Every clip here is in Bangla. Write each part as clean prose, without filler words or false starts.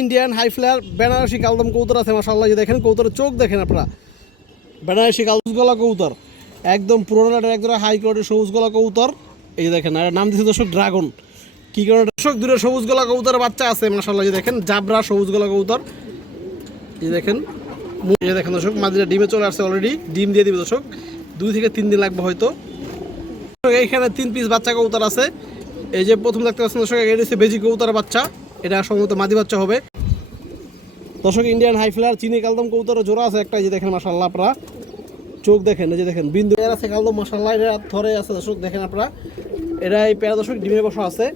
ইন্ডিয়ান হাই ফ্লায়ার বেনারসি কালদম কবুতর আছে মাশাআল্লাহ। যে দেখেন কবুতরের চোখ দেখেন আপনারা, বেনারসি কালদম গলা কবুতর একদম পুরোনো লাটের একদম হাই কোয়ালিটির সবুজ গলা কবুতর। এই যে দেখেন, আর নাম দিচ্ছে দর্শক ড্রাগন। কি কারণে দর্শক? দূরে সবুজ গলা কবুতরের বাচ্চা আছে মাশাআল্লাহ। যে দেখেন জাবরা সবুজ গলা কবুতর। এই দেখেন, এই দেখেন দর্শক মাদিরা ডিমে চলে আসছে অলরেডি, ডিম দিয়ে দিবে দর্শক। 2 থেকে 3 দিন লাগবে হয়তো। এইখানে 3 পিস বাচ্চা কবুতর আছে। এই যে প্রথম দেখতে পাচ্ছেন দর্শক, এটা হচ্ছে বেজি কবুতরের বাচ্চা, এটা সম্ভবত মাদি বাচ্চা হবে দর্শক। ইন্ডিয়ান হাই ফ্লায়ার চিনি কালদম কবুতরের জোড়া আছে একটা। যে দেখেন মাশাআল্লাহ, আপনারা চোখ দেখেন, এই যে দেখেন বিন্দু এর আছে কালদম মাশাআল্লাহ। এটা ধরে আছে দর্শক, দেখেন আপনারা, এটা এই পেয়ারা দর্শক ডিমে বসা আছে।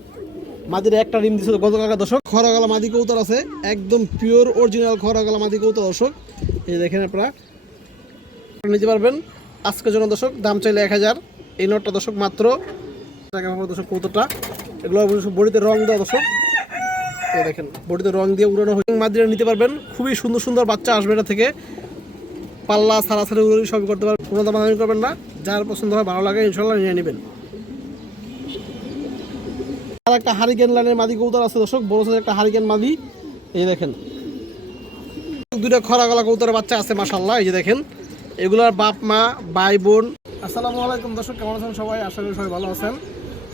মাদির একটা ডিম দিচ্ছে গতকালকে দর্শক। খড়গলা মাদি কবুতর আছে, একদম পিওর অরিজিনাল খড়গলা মাদি কবুতর দর্শক। এই দেখেন আপনারা নিতে পারবেন আজকের জন্য দর্শক। দাম চাইলে 1000। এই নোটটা দর্শক মাত্র টাকা দর্শক কবুতরটা। এগুলো বডিতে রং দেওয়া দর্শক। এই দেখেন বডিতে রং দিয়ে উড়ানো হয়ে মাদিরা নিতে পারবেন। খুবই সুন্দর সুন্দর বাচ্চা আসবে এটা থেকে। পাল্লা সারাসারি উড়ি সবই করতে পারবেন, কোনো দামাদামি করবেন না। যার পছন্দ হয় ভালো লাগে ইনশাল্লাহ নিয়ে নেবেন। আর একটা হারিকেন লাইনের মাদি কবুতর আছে দর্শক, বড় সাইজের একটা হারিকেন মাদি। এই দেখেন দুইটা খরা গলা কবুতরের বাচ্চা আছে মাশাআল্লাহ। এই যে দেখেন এগুলার বাপ মা ভাই বোন। আসসালামু আলাইকুম দর্শক, কেমন আছেন সবাই? আশা করি সবাই ভালো আছেন।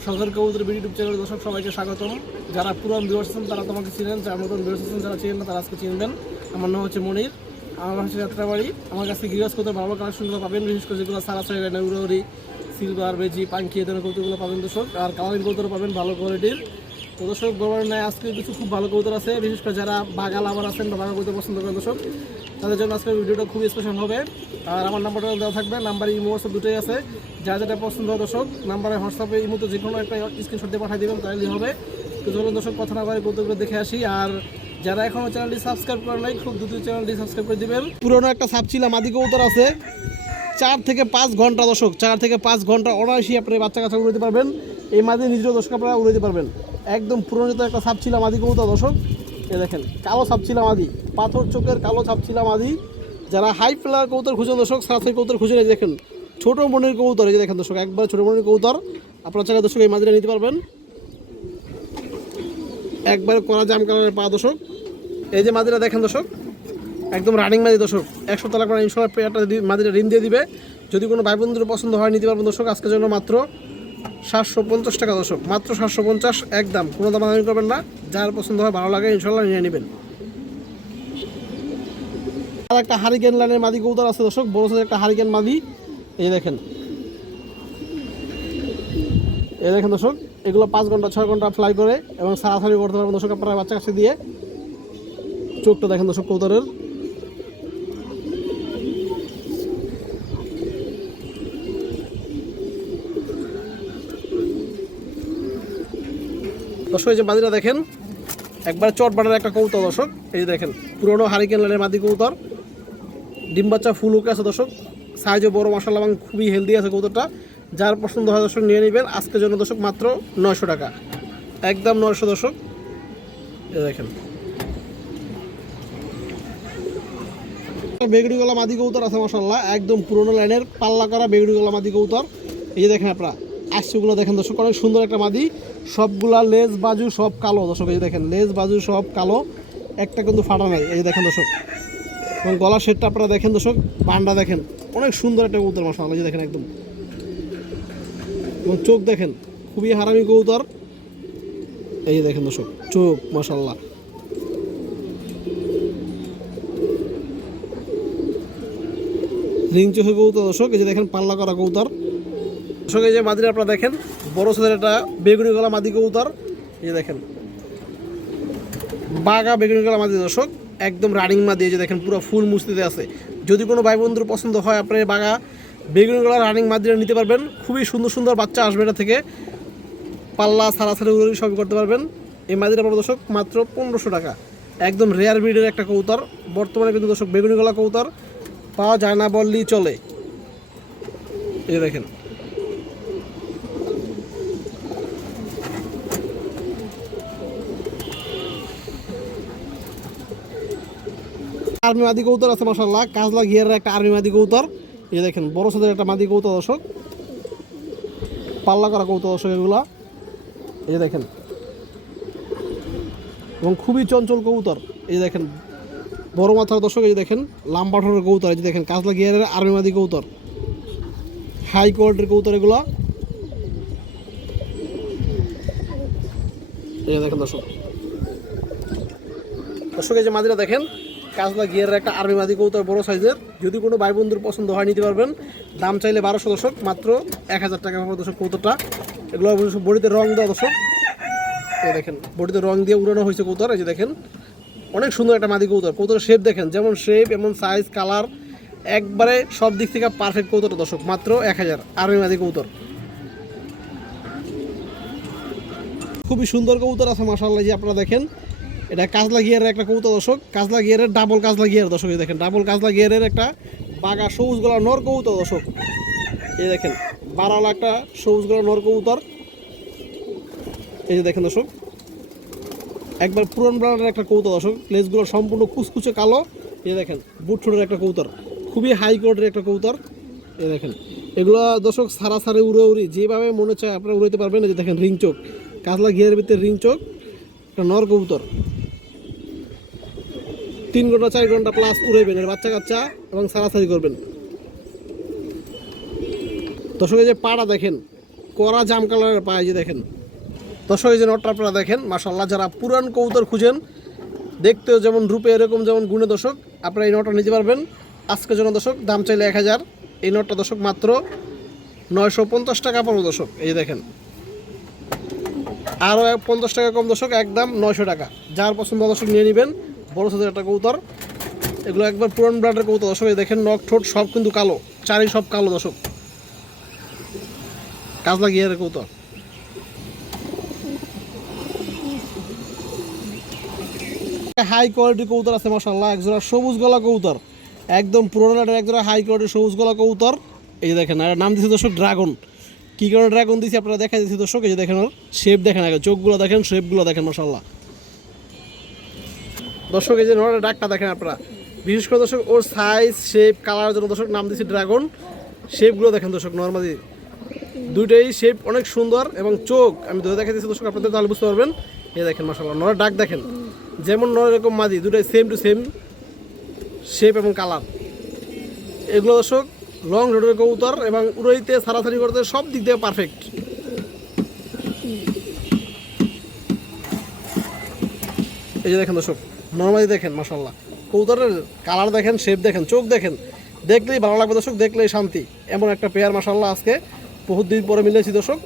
সরকার কবুতর ইউটিউব চ্যানেল দর্শক সবাইকে স্বাগতম। যারা পুরান ভিউয়ার্স আছেন তারা তোমাকে চিনেন, যারা নতুন ভিউয়ার্স আছেন যারা চিনেন না তারা আজকে চিনবেন। আমার নাম হচ্ছে মনির, আমার হচ্ছে যাত্রাবাড়ি। আমার কাছে গিরাজ কবুতর ভালো কালেকশনগুলো পাবেন, বিশেষ করে যেগুলো সারাসারি উড়ি সিলভার বেজি পাঙ্কি এ ধরনের কবুতরগুলো পাবেন দর্শক। আর কালারিং কবুতর পাবেন ভালো কোয়ালিটির। তো দর্শক বরাবর নেয় আজকে কিছু খুব ভালো কবুতর আছে, বিশেষ করে যারা বাগা লাভার আছেন বা বাগা কবুতর পছন্দ করেন দর্শক, তাদের জন্য আজকের ভিডিওটা খুবই স্পেশাল হবে। আর আমার নাম্বারটা দেওয়া থাকবে, নাম্বার ইমো হোয়াটসঅ্যাপ দুটোই আছে। যা যেটা পছন্দ হয় দর্শক নাম্বারে হোয়াটসঅ্যাপে ইমোতে যে কোনো একটা স্ক্রিনশট দিয়ে পাঠিয়ে দেবেন, তাহলেই হবে। তো চলুন দর্শক কথা না বলে কবুতরগুলো দেখে আসি। আর যারা এখনও চ্যানেলটি সাবস্ক্রাইব করে নাই, খুব দ্রুত চ্যানেলটি সাবস্ক্রাইব করে দেবেন। পুরোনো একটা সাপচিলা মাদি কবুতর আছে, 4 থেকে 5 ঘন্টা দর্শক, 4 থেকে 5 ঘন্টা অনায়াসই আপনি বাচ্চা কাচ্চা উড়াতে পারবেন। এই মাদি নিজেও দর্শক আপনারা উড়াতে পারবেন। একদম পুরনো একটা সাপচিলা মাদি কবুতর দর্শক। এ দেখেন কালো সাপচিলা মাদি, পাথর চোখের কালো সাপচিলা মাদি। যারা হাই ফ্লায়ার কবুতর খুঁজেন দর্শক, সারাসারি কবুতর খুঁজেন, এই দেখেন ছোটো মনের কবুতর। এই যে দেখেন দর্শক একবার ছোটো মনের কবুতর, আপনারা চাইলে দর্শক এই মাদিটা নিতে পারবেন। একবার কড়া জাম কালারের পা দর্শক। এই যে মাদিটা দেখেন দর্শক, একদম রানিং মাদি দর্শক। 100 টাকা করে ইনশাল্লাহ পেয়ারটা মাদিটা ঋণ দিয়ে দিবে। যদি কোনো ভাই বন্ধুর পছন্দ হয় নিতে পারবেন দর্শক। আজকের জন্য মাত্র 750 টাকা দর্শক, মাত্র 750 একদম, কোনো দামাদামি করবেন না। যার পছন্দ হয় ভালো লাগে ইনশাল্লাহ নিয়ে নেবেন। আর একটা হারিকেন লাইনের মাদি কবুতর আছে দর্শক, বড় সাইজের একটা হারিকেন মাদি। এই দেখেন, এই দেখেন দর্শক এগুলো 5 ঘন্টা 6 ঘন্টা ফ্লাই করে এবং সারাসারি করতে পারবেন দর্শক আপনারা বাচ্চা কাছে দিয়ে। চোখটা দেখেন দর্শক কবুতরের। দর্শক এই যে মাদিরা দেখেন একবার চট বাটার একটা কবুতর দর্শক। এই যে দেখেন পুরোনো হারিকেন লাইনের মাদি কবুতর, ডিম বাচ্চা ফুল ওকে আছে দর্শক, সাইজও বড় মাশাআল্লাহ এবং খুবই হেলদি আছে কবুতরটা। যার পছন্দ হয় দর্শক নিয়ে নেবেন। আজকের জন্য দর্শক মাত্র 900 টাকা, একদম 900 দর্শক। এই দেখেন বেগুনি গলা মাদি কবুতর আছে মাশাআল্লাহ, একদম পুরোনো লাইনের পাল্লা করা বেগুনি গলা মাদি কবুতর। এই যে দেখেন আপনারা আইসগুলো দেখেন দর্শক, অনেক সুন্দর একটা মাদি। সবগুলা লেজ বাজু সব কালো দর্শক। এই যে দেখেন লেজ বাজু সব কালো, একটা কিন্তু ফাটা নাই। এই যে দেখেন দর্শক, এবং গলা শেডটা আপনারা দেখেন দর্শক, বান্ডা দেখেন অনেক সুন্দর একটা কবুতর মাশাআল্লাহ। এই যে দেখেন একদম, এবং চোখ দেখেন খুবই হারামি কবুতর। এই যে দেখেন দর্শক চোখ মাশাআল্লাহ। রিং চোখের কবুতর দর্শক। এই যে দেখেন পাল্লা করা কবুতর দর্শক। এই যে মাদিরা আপনারা দেখেন বড় সাইজের একটা বেগুনি গলা মাদি কবুতর। এই যে দেখেন বাগা বেগুনি গলা মাদি দর্শক, একদম রানিং মাদি। এই যে দেখেন পুরো ফুল মুস্তিতে আছে। যদি কোনো ভাই বন্ধুর পছন্দ হয় আপনার বাগা বেগুনি গলা রানিং মাদিরা নিতে পারবেন। খুবই সুন্দর সুন্দর বাচ্চা আসবে এটা থেকে, পাল্লা সারাসারি উড়ি সবই করতে পারবেন। এই মাদিরা পাবো দর্শক মাত্র 1500 টাকা, একদম রেয়ার ব্রিডের একটা কবুতর। বর্তমানে কিন্তু দর্শক বেগুনি গলা কবুতর পাওয়া যায় না বললেই চলে। এই যে দেখেন আর্মি মাদি কবুতর আছে মাশাআল্লাহ, কাজলা ঘিয়ারের একটা আর্মি মাদি কবুতর। এই দেখেন বড় সাইজের একটা মাদি কবুতর দর্শক, পাল্লা করা কবুতর দর্শক এগুলা। এই যে দেখেন এবং খুবই চঞ্চল কবুতর। এই যে দেখেন বড় মাথার দর্শক, এই যে দেখেন লাম্বা ঠোঁটের কবুতর, এই যে দেখেন কাজলা গিয়ারের আর্মি মাদি কবুতর, হাই কোয়ালিটির কবুতর এগুলো। এই যে দেখেন দর্শক, এই যে মাদিরা দেখেন কাজলা গিয়ারের একটা আর্মি মাদি কবুতর বড় সাইজের। যদি কোনো ভাই বন্ধুর পছন্দ হয় নিতে পারবেন। দাম চাইলে 1200 দর্শক, মাত্র 1000 টাকা পাবো দর্শক কবুতরটা। এগুলো বডিতে রং দেওয়া দর্শক, এই দেখেন বডিতে রং দিয়ে উড়ানো হয়েছে কবুতর। এই যে দেখেন অনেক সুন্দর একটা মাদি কবুতর। কবুতরের শেপ দেখেন, যেমন শেপ এমন সাইজ কালার একবারে সব দিক থেকে পারফেক্ট কবুতরটা দর্শক, মাত্র 1000 আর্মি মাদি কবুতর। খুবই সুন্দর কবুতর আছে মাশাআল্লাহ। যে আপনারা দেখেন এটা কাজলা গিয়ারের একটা কবুতর দর্শক, কাজলা গিয়ারের ডাবল কাজলা গিয়ার দর্শক। এই দেখেন ডাবল কাজলা গিয়ারের একটা বাঘা সবুজ গলা নর কবুতর দর্শক। এই দেখেন বারালা একটা সবুজ গলা নর কবুতর। এই যে দেখেন দর্শক একবার পুরান ব্রান্ডের একটা কবুতর দর্শক, লেজগুলো সম্পূর্ণ কুচকুচে কালো। এই দেখেন বুট ছোটের একটা কবুতর, খুবই হাই কোয়ালিটির একটা কবুতর। এই দেখেন এগুলো দর্শক সারাসারি উড়ে উড়ি যেভাবে মনে চায় আপনারা উড়াইতে পারবেন। এই যে দেখেন রিং চোখ, কাজলা গিয়ারের ভিতরে রিং চোখ একটা নর কবুতর। 3 ঘন্টা 4 ঘন্টা প্লাস উড়াইবেন, এর বাচ্চা কাচ্চা এবং সারাসারি করবেন দর্শক। এই যে পাড়া দেখেন কড়া জাম কালারের পা, এই যে দেখেন দর্শক। এই যে নটটা আপনারা দেখেন মাশাআল্লাহ, যারা পুরান কবুতর খুঁজেন দেখতেও যেমন রূপে এরকম যেমন গুণে দর্শক, আপনারা এই নটটা নিতে পারবেন আজকের জন্য দর্শক। দাম চাইলে 1000, এই নটটা দর্শক মাত্র 950 টাকা পড়বে দর্শক। এই দেখেন আরও 50 টাকা কম দর্শক, একদম 900 টাকা। যার পছন্দ দর্শক নিয়ে নেবেন। বড় সাইজের একটা কবুতর, এগুলো একবার পুরান ব্রান্ডের কবুতর দর্শক। এই দেখেন নখ ঠোঁট সব কিন্তু কালো, চারি সব কালো দর্শক, কাজলা গিয়ারের কবুতর। হাই কোয়ালিটির কবুতর আছে মাশাআল্লাহ, একজোড়া সবুজ গলা কবুতর, একদম পুরোনো একজোড়া হাই কোয়ালিটির সবুজ গলা কবুতর। এই যে দেখেন আর নাম দিচ্ছে দর্শক ড্রাগন। কী কারণে ড্রাগন দিয়েছি আপনারা দেখা দিচ্ছি দর্শক। এই যে দেখেন ওর শেপ দেখেন, আগে চোখগুলো দেখেন, শেপগুলো দেখেন মাশাআল্লাহ দর্শক। এই যে নরের ডাকটা দেখেন আপনারা, বিশেষ করে দর্শক ওর সাইজ শেপ কালারের জন্য দর্শক নাম দিচ্ছি ড্রাগন। শেপগুলো দেখেন দর্শক, নর্মালি দুইটাই শেপ অনেক সুন্দর এবং চোখ আমি ধরে দেখা দিচ্ছি দর্শক আপনাদের, তাহলে বুঝতে পারবেন। এই দেখেন মাশাআল্লাহ নরের ডাক দেখেন, যেমন নর এরকম মাদি, দুটাই সেম টু সেম শেপ এবং কালার। এগুলো দর্শক লং রোডের কবুতর এবং উড়াইতে সারাসারি করতে সব দিক দিয়ে পারফেক্ট। এই যে দেখেন দর্শক নর্মালি দেখেন মাশাআল্লাহ কবুতরের কালার দেখেন, শেপ দেখেন, চোখ দেখেন, দেখলেই ভালো লাগবে দর্শক, দেখলেই শান্তি। এমন একটা পেয়ার মাশাআল্লাহ আজকে বহুত দিন পরে মিলেছি দর্শক।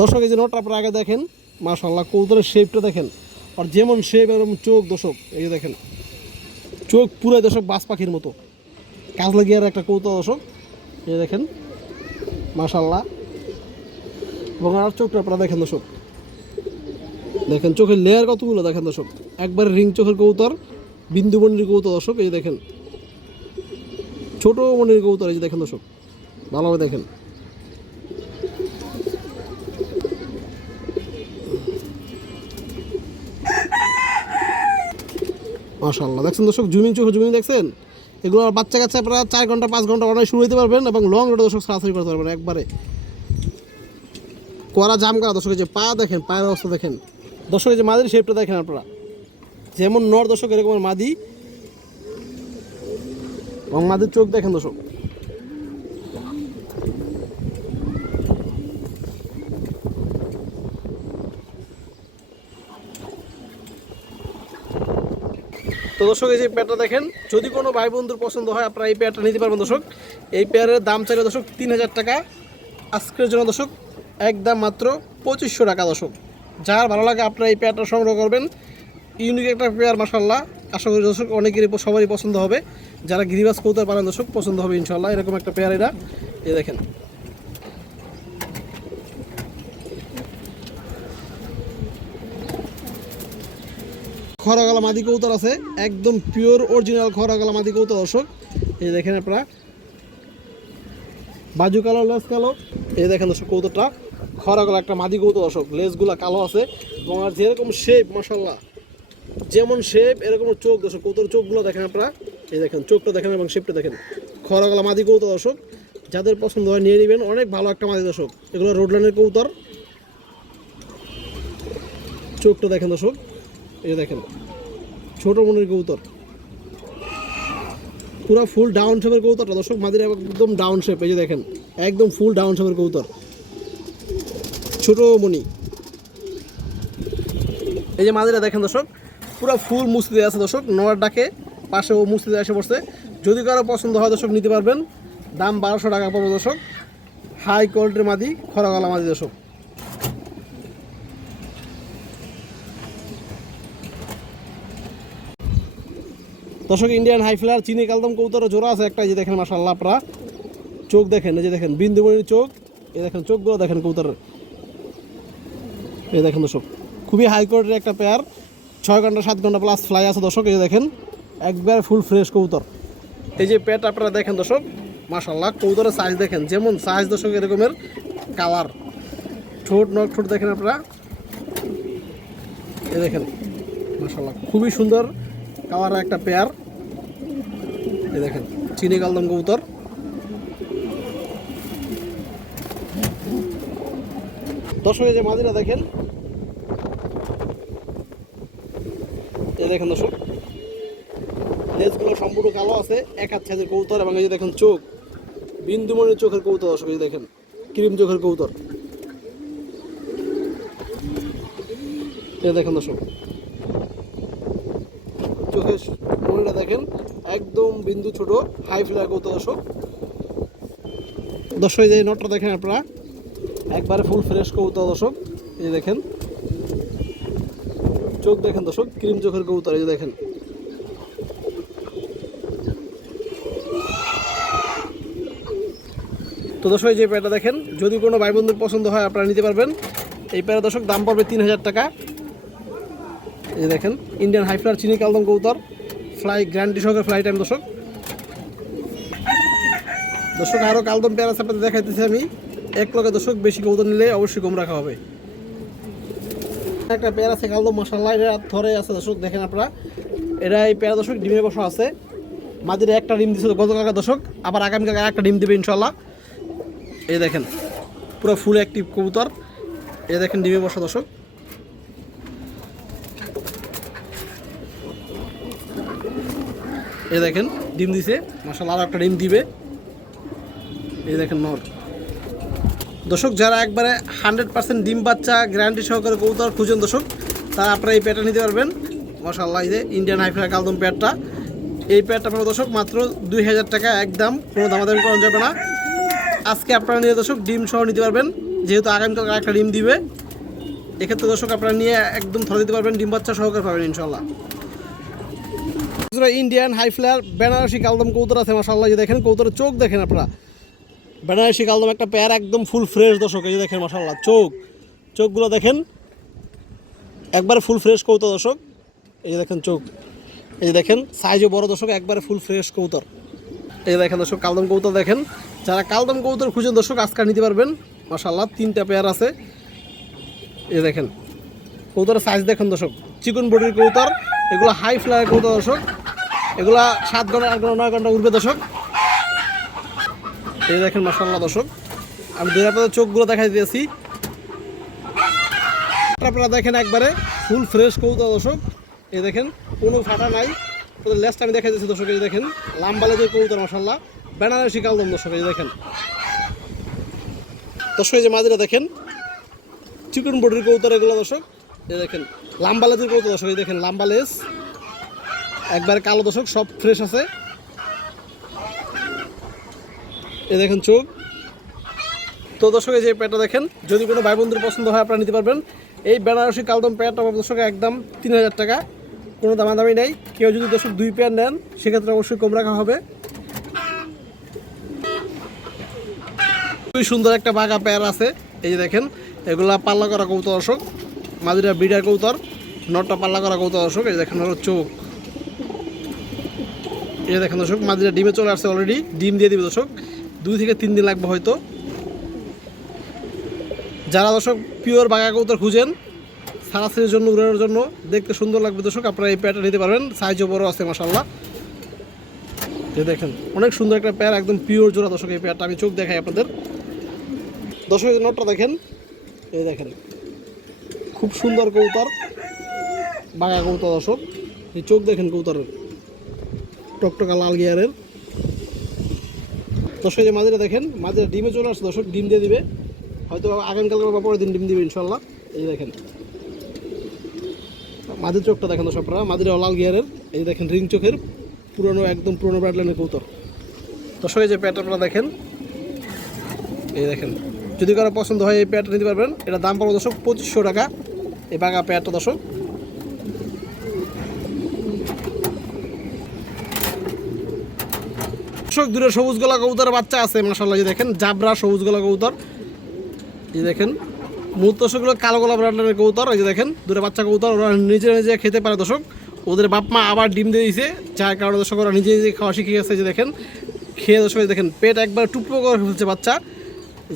দর্শক এই যে নটটা আপনারা আগে দেখেন মাশাআল্লাহ, কবুতরের শেপটা দেখেন, আর যেমন শেপ এরকম চোখ দর্শক। এই যে দেখেন চোখ পুরো দর্শক বাজ পাখির মতো, কাজলা গিয়ার একটা কবুতর দর্শক। এই যে দেখেন মাশাআল্লাহ, এবং আর চোখটা আপনারা দেখেন দর্শক, দেখেন চোখের লেয়ার কতগুলো দেখেন দর্শক, একবার রিং চোখের কবুতর, বিন্দু মনির কবুতর দর্শক। এই যে দেখেন ছোট মনির কবুতর, এই যে দেখেন দর্শক ভালোভাবে দেখেন মাশাআল্লাহ। দেখছেন দর্শক জুমিং চোখে জুমিং দেখছেন, এগুলো বাচ্চা কাচ্চা আপনারা 4 ঘন্টা 5 ঘন্টা অনেক শুরু হতে পারবেন এবং লং রোডে দর্শক সারাসারি করতে পারবেন একবারে। করা জাম করা দর্শক, যে পা দেখেন, পায়ের অবস্থা দেখেন দর্শক, যে মাদির শেপটা দেখেন আপনারা, যেমন নর দর্শক এরকম মাদি এবং মাদির চোখ দেখেন দর্শক। তো দর্শক এই যে পেয়ারটা দেখেন, যদি কোনো ভাই বন্ধুর পছন্দ হয় আপনারা এই পেয়ারটা নিতে পারবেন দর্শক। এই পেয়ারের দাম চাইলে দর্শক 3000 টাকা, আজকের জন্য দর্শক একদম মাত্র 2500 টাকা দর্শক। যার ভালো লাগে আপনারা এই পেয়ারটা সংগ্রহ করবেন, ইউনিক একটা পেয়ার মাশাআল্লাহ। আশা করি দর্শক অনেকেরই সবারই পছন্দ হবে, যারা গিরিবাজ কবুতর পারেন দর্শক পছন্দ হবে ইনশাআল্লাহ। এরকম একটা পেয়ার এটা, এই দেখেন খড়াগলা মাদি কবুতর আছে, একদম পিওর অরিজিনাল খড়াগলা মাদি কবুতর দর্শক। এই দেখেন আপনারা বাজু কালো, লেজ কালো। এই দেখেন দর্শক কবুতরটা খড়াগলা একটা মাদি কবুতর দর্শক, লেজগুলা কালো আছে এবং আর যেরকম শেপ মাশাআল্লাহ, যেমন শেপ এরকম চোখ দর্শক, কবুতরের চোখগুলো দেখেন আপনারা। এই দেখেন চোখটা দেখেন এবং শেপটা দেখেন, খরা গলা মাদি কবুতর দর্শক, যাদের পছন্দ হয় নিয়ে নেবেন, অনেক ভালো একটা মাদি দর্শক। এগুলো রোডলাইনের কবুতর। চোখটা দেখেন দর্শক, এই দেখেন ছোট মনের কবুতর, পুরো ফুল ডাউন শেপের কবুতরটা দর্শক, মাদিরা একদম ডাউন শেপ। এই যে দেখেন একদম ফুল ডাউন শেপের কবুতর, ছোট মনি। এই যে মাদিরা দেখেন দর্শক, পুরো ফুল মুস্তিতে আছে দর্শক, নড়ার ডাকে পাশে ও মুস্তিতে এসে পড়ছে। যদি কারো পছন্দ হয় দর্শক নিতে পারবেন, দাম 1200 টাকা পড়বে দর্শক। হাই কোয়ালিটির মাদি, খরা গলা মাদি দর্শক। দর্শক ইন্ডিয়ান হাই ফ্লায়ার চিনি কালদম কবুতরের জোড়া আছে একটা। যে দেখেন মাশাআল্লাহ, আপনারা চোখ দেখেন, এই যে দেখেন বিন্দুমণির চোখ, এই দেখেন চোখগুলো দেখেন কবুতরের, এই দেখেন দর্শক খুবই হাই কোয়ালিটির একটা পেয়ার। 6 ঘন্টা 7 ঘন্টা প্লাস ফ্লাই আছে দর্শক। এই যে দেখেন একবার ফুল ফ্রেশ কবুতর। এই যে পেট আপনারা দেখেন দর্শক, মাশাআল্লাহ কবুতরের সাইজ দেখেন, যেমন সাইজ দর্শক এরকমের কালার। ঠোঁট নখ ঠোঁট দেখেন আপনারা, এই দেখেন মাশাআল্লাহ খুবই সুন্দর কালারের একটা পেয়ার। এই দেখেন চিনি কালদম কবুতর। দর্শক এই যে মাদিরা দেখেন, এই দেখেন দর্শক লেজগুলো সম্পূর্ণ কালো আছে, এক হাত সাইজের কবুতর। এবং এই যে দেখেন চোখ বিন্দুমণির চোখের কবুতর দর্শক, এই দেখেন ক্রিম চোখের কবুতর। এই দেখেন দর্শক চোখের মনিটা দেখেন একদম বিন্দু ছোট, হাই ফ্লায়ার কবুতর দর্শক। দর্শক এই যে নটটা দেখেন আপনারা, একবারে ফুল ফ্রেশ কবুতর দর্শক। এই দেখেন চোখ দেখেন দর্শক, ক্রিম চোখের কবুতর। এই যে দেখেন তো দর্শক যে পেয়ারটা দেখেন, যদি কোনো ভাই বন্ধুর পছন্দ হয় আপনারা নিতে পারবেন। এই পেয়ার দর্শক দাম পড়বে 3000 টাকা। এই দেখেন ইন্ডিয়ান হাই ফ্লায়ার চিনি কালদম কবুতর, ফ্লাই গ্যারান্টি সহকারে ফ্লাই টাইম দর্শক। দর্শক আরও কালদম পেয়ার আছে আপনাদের দেখাইতেছি আমি। এক লগে দর্শক বেশি কবুতর নিলে অবশ্যই কম রাখা হবে। একটা পেয়ার আছে কালদম মাশাআল্লাহ, এটা ধরে আছে দর্শক দেখেন আপনারা। এটা এই পেয়ার দর্শক ডিমে বসা আছে, মাদিরা একটা ডিম দিচ্ছে গতকালকে দর্শক, আবার আগামীকাল একটা ডিম দেবে ইনশাল্লাহ। এই দেখেন পুরো ফুল অ্যাক্টিভ কবুতর। এই দেখেন ডিমে বসা দর্শক। এই দেখেন ডিম দিছে মাশাআল্লাহ, আর একটা ডিম দিবে। এই দেখেন নর দর্শক, যারা একবারে 100% ডিম বাচ্চা গ্যারান্টি সহকারে কবুতর খুঁজেন দর্শক, তারা আপনারা এই পেয়ারটা নিতে পারবেন মাশাআল্লাহ। এই যে ইন্ডিয়ান হাই ফ্লায়ার কালদম পেয়ারটা, এই পেয়ারটা আপনারা দর্শক মাত্র 2000 টাকা একদম, কোনো দামাদামি করা যাবে না। আজকে আপনারা নিয়ে দর্শক ডিম সহ নিতে পারবেন, যেহেতু আগামীকাল একটা ডিম দিবে। এক্ষেত্রে দর্শক আপনারা নিয়ে একদম ধরে দিতে পারবেন, ডিম বাচ্চা সহকারে পাবেন ইনশাল্লাহ। ইন্ডিয়ান হাই ফ্লায়ার বেনারসি কালদম কবুতর আছে মাশাআল্লাহ। যে দেখেন কবুতরের চোখ দেখেন আপনারা, বেনারসি কালদম একটা পেয়ার একদম ফুল ফ্রেশ দর্শক। এই যে দেখেন মাশাআল্লাহ চোখগুলো দেখেন একবারে ফুল ফ্রেশ কবুতর দর্শক। এই যে দেখেন চোখ, এই যে দেখেন সাইজও বড় দর্শক, একবারে ফুল ফ্রেশ কবুতর। এই যে দেখেন দর্শক কালদম কবুতর দেখেন, যারা কালদম কবুতর খুঁজেন দর্শক আজকে নিতে পারবেন মাশাআল্লাহ। 3টা পেয়ার আছে। এই দেখেন কবুতরের সাইজ দেখেন দর্শক, চিকন বডির কবুতর। এগুলো হাই ফ্লায়ার কবুতর দর্শক, এগুলা 7 ঘন্টা 8 ঘন্টা 9 ঘন্টা উঠবে দর্শক। এই দেখেন মাশাআল্লাহ দর্শক, আমি দুই আপনাদের চোখগুলো দেখাই দিয়েছি। আপনারা দেখেন একবারে ফুল ফ্রেশ কবুতর দর্শক। এই দেখেন কোনো ফাটা নাই, তোদের লেজটা আমি দেখাই দিয়েছি দর্শক। এই দেখেন লাম্বা লেজের কবুতর মাশাআল্লাহ, বেনারসি কালদম দর্শক। এই দেখেন দর্শক, এই যে মাদিরা দেখেন চিকন বডির কবুতর এগুলো দর্শক। এই দেখেন লাম্বা লেজের কবুতর দর্শক। এই দেখেন লাম্বা লেজ, একবারে কালো দর্শক, সব ফ্রেশ আছে। এই দেখেন চোখ। তো দর্শক এই যে প্যাটটা দেখেন, যদি কোনো ভাই বন্ধুর পছন্দ হয় আপনারা নিতে পারবেন। এই বেনারসি কালদম প্যাটটা দর্শক একদম 3000 টাকা, কোনো দামাদামি নেই। কেউ যদি দর্শক 2 পেয়ার নেন সেক্ষেত্রে অবশ্যই কম রাখা হবে। খুবই সুন্দর একটা বাঘা পেয়ার আছে। এই যে দেখেন এগুলা পাল্লা করা কবুতর দর্শক, মাদিরা বিডার কবুতর, নটটা পাল্লা করা কবুতর দর্শক। এই দেখেন ওর চোখ। এই দেখেন দর্শক মাদিরা ডিমে চলে আসছে অলরেডি, ডিম দিয়ে দিবে দর্শক, 2 থেকে 3 দিন লাগবে হয়তো। যারা দর্শক পিওর বাঘা কবুতর খুঁজেন সারাসির জন্য, উড়ানোর জন্য, দেখতে সুন্দর লাগবে দর্শক, আপনারা এই পেয়ারটা নিতে পারবেন। সাইজও বড় আছে মাশাআল্লাহ। এই দেখেন অনেক সুন্দর একটা পেয়ার, একদম পিওর জোড়া দর্শক। এই পেয়ারটা আমি চোখ দেখাই আপনাদের দর্শক। এই নটটা দেখেন, এই দেখেন খুব সুন্দর কবুতর, বাঘা কবুতর দর্শক। এই চোখ দেখেন কবুতরের, টকটকা লাল গিয়ারের দর্শক। যে মাদিরা দেখেন, মাদিরা ডিমে চলে আসছে দর্শক, ডিম দিয়ে দিবে হয়তো আগামীকাল বা পরের দিন ডিম দিবে ইনশাল্লাহ। এই দেখেন মাদির চোখটা দেখেন দর্শক আপনারা, মাদিরা লাল গিয়ারের। এই দেখেন রিং চোখের, পুরনো একদম পুরনো ব্রাডলাইনের কবুতর দর্শক। এই যে প্যাট আপনারা দেখেন, এই দেখেন যদি কারো পছন্দ হয় এই প্যাটটা নিতে পারবেন। এটা দাম পড়বে দর্শক 2500 টাকা এই বাঘা প্যাটটা দর্শক। দর্শক দূরে সবুজ গলা কবুতরের বাচ্চা আছে মাশাআল্লাহ। যে দেখেন জাবরা সবুজ গলা কবুতর, এই দেখেন মূল দর্শকগুলো কালো গলা ব্রাডলাইনের কবুতর। এই যে দেখেন দূরে বাচ্চা কবুতর, ওরা নিজে নিজে খেতে পারে দর্শক। ওদের বাপ মা আবার ডিম দিয়ে দিয়েছে, যার কারণে দর্শক ওরা নিজে নিজে খাওয়া শিখে গেছে। যে দেখেন খেয়ে দর্শক দেখেন পেট একবার টুকরো করে ফেলছে বাচ্চা।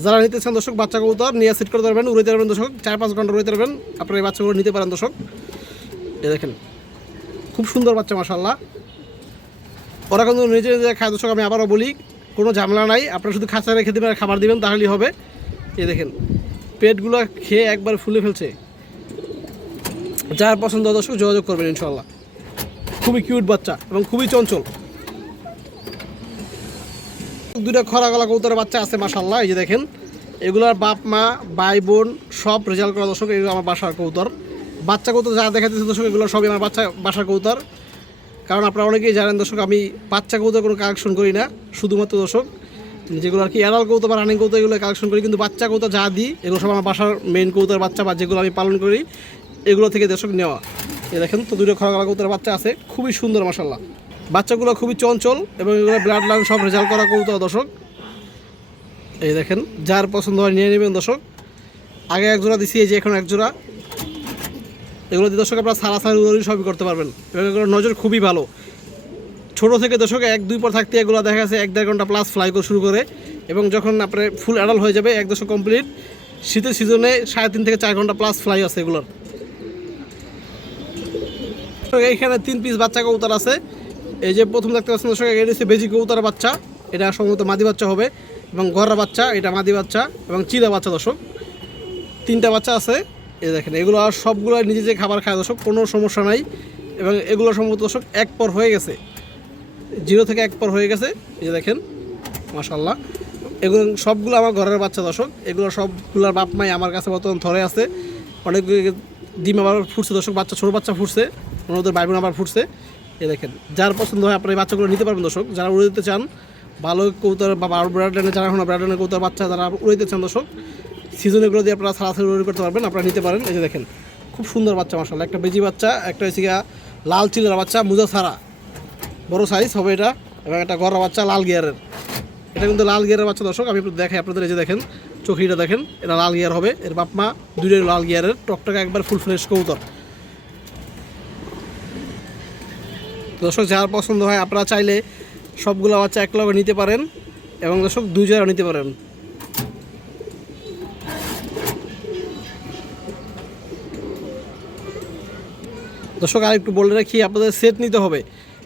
যারা নিতে চান দর্শক বাচ্চা কবুতর নিয়ে সেট করতে পারবেন, উড়াইতে পারবেন দর্শক, 4-5 ঘন্টা উড়াইতে পারবেন, আপনার এই বাচ্চাগুলো নিতে পারেন দর্শক। এই দেখেন খুব সুন্দর বাচ্চা মাশাআল্লাহ। ওরা কিন্তু নিজে নিজে খায় দর্শক। আমি আবারও বলি কোনো ঝামেলা নাই, আপনারা শুধু খাঁচারে খেতে পারে খাবার দিবেন তাহলেই হবে। এই দেখেন পেটগুলো খেয়ে একবার ফুলে ফেলছে। যার পছন্দ দর্শক যোগাযোগ করবেন ইনশাআল্লাহ। খুবই কিউট বাচ্চা এবং খুবই চঞ্চল। দুইটা খরা গলা কবুতরের বাচ্চা আছে মাশাআল্লাহ। এই যে দেখেন এগুলার বাপ মা ভাই বোন সব রেজাল্ট করা দর্শক। এগুলো আমার বাসার কবুতর। বাচ্চা কবুতর যা দেখাচ্ছে দর্শক এগুলো সবই আমার বাসার কবুতর। কারণ আপনারা অনেকেই জানেন দর্শক আমি বাচ্চা কবুতর কোনো কালেকশন করি না, শুধুমাত্র দর্শক যেগুলো আর কি অ্যাডাল্ট কবুতর বা রানিং কবুতর এগুলো কালেকশন করি। কিন্তু বাচ্চা কবুতর যা দিই এগুলো সব আমার বাসার মেইন কবুতর বাচ্চা বা যেগুলো আমি পালন করি এগুলো থেকে দর্শক নেওয়া। এই দেখেন তো দুটো খরা গলা কবুতরের বাচ্চা আছে, খুবই সুন্দর মাশাআল্লাহ। বাচ্চাগুলো খুবই চঞ্চল এবং এগুলো ব্লাড লাইন সব রেজাল্ট করা কবুতর দর্শক। এই দেখেন যার পছন্দ হয় নিয়ে নেবেন দর্শক। আগে এক জোড়া দিছি, এই যে এখন এক জোড়া। এগুলো দিয়ে দর্শক আপনারা সারাসারি সবই করতে পারবেন এবং এগুলোর নজর খুবই ভালো। ছোটো থেকে দর্শক 1-2 পর থাকতে এগুলো দেখা গেছে 1-1.5 ঘন্টা প্লাস ফ্লাই করে শুরু করে এবং যখন আপনার ফুল অ্যাডাল্ট হয়ে যাবে 1 দশক কমপ্লিট, শীতের সিজনে 3.5 থেকে 4 ঘন্টা প্লাস ফ্লাই আছে এগুলোর। এইখানে 3 পিস বাচ্চা কবুতর আছে। এই যে প্রথম দেখতে পাচ্ছেন দর্শক, এটা হচ্ছে বেজি কবুতরের বাচ্চা, এটা সম্ভবত মাদি বাচ্চা হবে এবং গররা বাচ্চা এটা মাদি বাচ্চা এবং চিলা বাচ্চা দর্শক। 3টা বাচ্চা আছে। এই দেখেন এগুলো আর সবগুলো নিজে যে খাবার খায় দর্শক, কোনো সমস্যা নাই এবং এগুলো সম্ভবত দর্শক 1 পর হয়ে গেছে, 0 থেকে 1 পর হয়ে গেছে। এই যে দেখেন মাশাআল্লাহ এগুলো সবগুলো আমার ঘরের বাচ্চা দর্শক। এগুলো সবগুলোর বাপ মাই আমার কাছে বর্তমান ধরে আছে। অনেক ডিম আবার ফুটছে দর্শক, বাচ্চা ছোটো বাচ্চা ফুটছে, ওদের ভাই বোন আবার ফুটছে। এই দেখেন যার পছন্দ হয় আপনার এই বাচ্চাগুলো নিতে পারবেন দর্শক। যারা উড়ে দিতে চান ভালো কবুতর বা ব্রাডলাইনে যারা এখন ব্রাডলাইনের কবুতর বাচ্চা যারা উড়ে দিতে চান দর্শক, সিজন এগুলো দিয়ে আপনারা সারাসারি উড়ে করতে পারবেন, আপনারা নিতে পারেন। এই যে দেখেন খুব সুন্দর বাচ্চা মাশাআল্লাহ। একটা বেজি বাচ্চা, একটা হচ্ছে গিয়া লাল চিলের বাচ্চা মুজা ছাড়া, বড় সাইজ হবে এটা, এবং একটা গররা বাচ্চা লাল গিয়ারের। এটা কিন্তু লাল গিয়ারের বাচ্চা দর্শক। আমি দেখাই আপনাদের, এই যে দেখেন চোখেটা দেখেন, এটা লাল গিয়ার হবে। এর বাপ মা দুইটাই লাল গিয়ারের, টকটকা একবার ফুল ফ্রেশ কবুতর দর্শক। যার পছন্দ হয় আপনারা চাইলে সবগুলো বাচ্চা এক লগে নিতে পারেন এবং দর্শক 2 জোড়া নিতে পারেন। দর্শক আর একটু বলে রাখি, আপনাদের সেট নিতে হবে।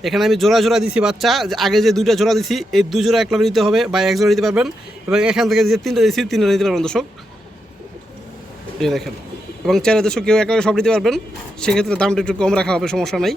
এখানে আমি জোড়া জোড়া দিছি বাচ্চা, আগে যে 2টা জোড়া দিছি এই 2 জোড়া এক লগে নিতে হবে বা 1 জোড়া নিতে পারবেন এবং এখান থেকে যে 3টা দিছি 3টা নিতে পারবেন দর্শক। এই দেখেন এবং চাইলে দর্শক কেউ এক লগে সব নিতে পারবেন, সেক্ষেত্রে দামটা একটু কম রাখা হবে, সমস্যা নাই।